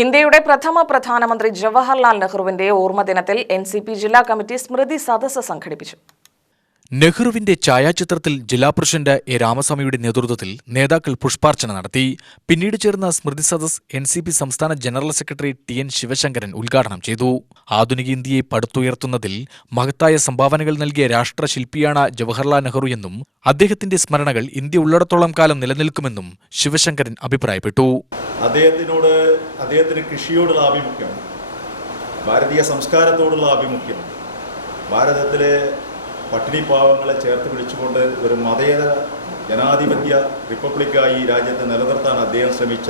ഇന്ത്യയുടെ പ്രഥമ പ്രധാനമന്ത്രി ജവഹർലാൽ നെഹ്റുവിന്റെ ഓർമ്മദിനത്തിൽ NCP ജില്ലാ കമ്മിറ്റി സ്മൃതി സദസ്സ് സംഘടിപ്പിച്ചു. നെഹ്റുവിന്റെ ഛായാചിത്രത്തിൽ ജില്ലാ പ്രസിഡന്റ് എ രാമസ്വാമിയുടെ നേതൃത്വത്തിൽ നേതാക്കൾ പുഷ്പാർച്ചന നടത്തി. പിന്നീട് ചേർന്ന സ്മൃതി സദസ്സ് NCP സംസ്ഥാന ജനറൽ സെക്രട്ടറി TN ശിവശങ്കരൻ ഉദ്ഘാടനം ചെയ്തു. ആധുനിക ഇന്ത്യയെ പടുത്തുയർത്തുന്നതിൽ മഹത്തായ സംഭാവനകൾ നൽകിയ രാഷ്ട്രശില്പിയാണ് ജവഹർലാൽ നെഹ്റു എന്നും അദ്ദേഹത്തിന്റെ സ്മരണകൾ ഇന്ത്യ ഉള്ളിടത്തോളം കാലം നിലനിൽക്കുമെന്നും ശിവശങ്കരൻ അഭിപ്രായപ്പെട്ടു. അദ്ദേഹത്തിന് കൃഷിയോടുള്ള ആഭിമുഖ്യം, ഭാരതീയ സംസ്കാരത്തോടുള്ള ആഭിമുഖ്യം, ഭാരതത്തിലെ പട്ടിണി പാവങ്ങളെ ചേർത്ത് പിടിച്ചുകൊണ്ട് ഒരു മതേതര ജനാധിപത്യ റിപ്പബ്ലിക്കായി ഈ രാജ്യത്തെ നിലനിർത്താൻ അദ്ദേഹം ശ്രമിച്ച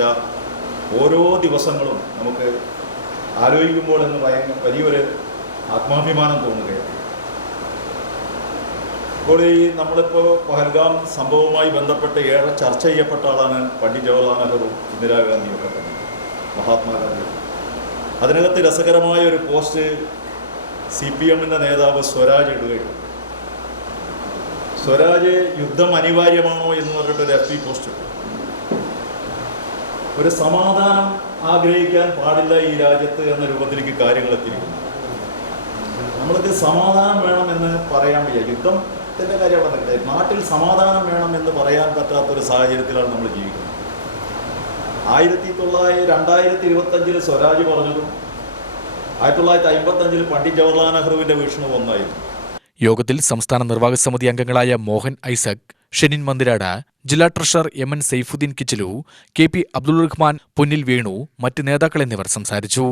ഓരോ ദിവസങ്ങളും നമുക്ക് ആലോചിക്കുമ്പോൾ എന്ന് വലിയൊരു ആത്മാഭിമാനം തോന്നുകയാണ്. ഇപ്പോൾ നമ്മളിപ്പോൾ പഹൽഗാം സംഭവവുമായി ബന്ധപ്പെട്ട് ഏറെ ചർച്ച ചെയ്യപ്പെട്ട ആളാണ് പണ്ഡിറ്റ് ജവഹർലാൽ നെഹ്റു, ഇന്ദിരാഗാന്ധിയൊക്കെ തന്നെ, മഹാത്മാഗാന്ധി. അതിനകത്ത് രസകരമായ ഒരു പോസ്റ്റ് CPMന്റെ നേതാവ് സ്വരാജ് ഇടുകയും, സ്വരാജ് യുദ്ധം അനിവാര്യമാണോ എന്ന് പറഞ്ഞിട്ടൊരു FB പോസ്റ്റ്. ഒരു സമാധാനം ആഗ്രഹിക്കാൻ പാടില്ല ഈ രാജ്യത്ത് എന്ന രൂപത്തിലേക്ക് കാര്യങ്ങൾ എത്തിയിരിക്കുന്നു. നമ്മൾക്ക് സമാധാനം വേണമെന്ന് പറയാൻ വയ്യ. യുദ്ധത്തിൻ്റെ കാര്യമാണ് നടക്കുന്നത്. നാട്ടിൽ സമാധാനം വേണമെന്ന് പറയാൻ പറ്റാത്തൊരു സാഹചര്യത്തിലാണ് നമ്മൾ ജീവിക്കുന്നത്. 2025 സ്വരാജ് പറഞ്ഞതും 1955 പണ്ഡിറ്റ് ജവഹർലാൽ നെഹ്റുവിൻ്റെ വീക്ഷണം ഒന്നായിരുന്നു. യോഗത്തിൽ സംസ്ഥാന നിർവാഹക സമിതി അംഗങ്ങളായ മോഹൻ ഐസക്, ഷെനിൻ മന്ദിരാട്, ജില്ലാ treasurer MN Saifuddin Kichalu, KP Abdul Rahman, Ponnil Venu, മറ്റ് നേതാക്കൾ എന്നിവർ സംസാരിച്ചു.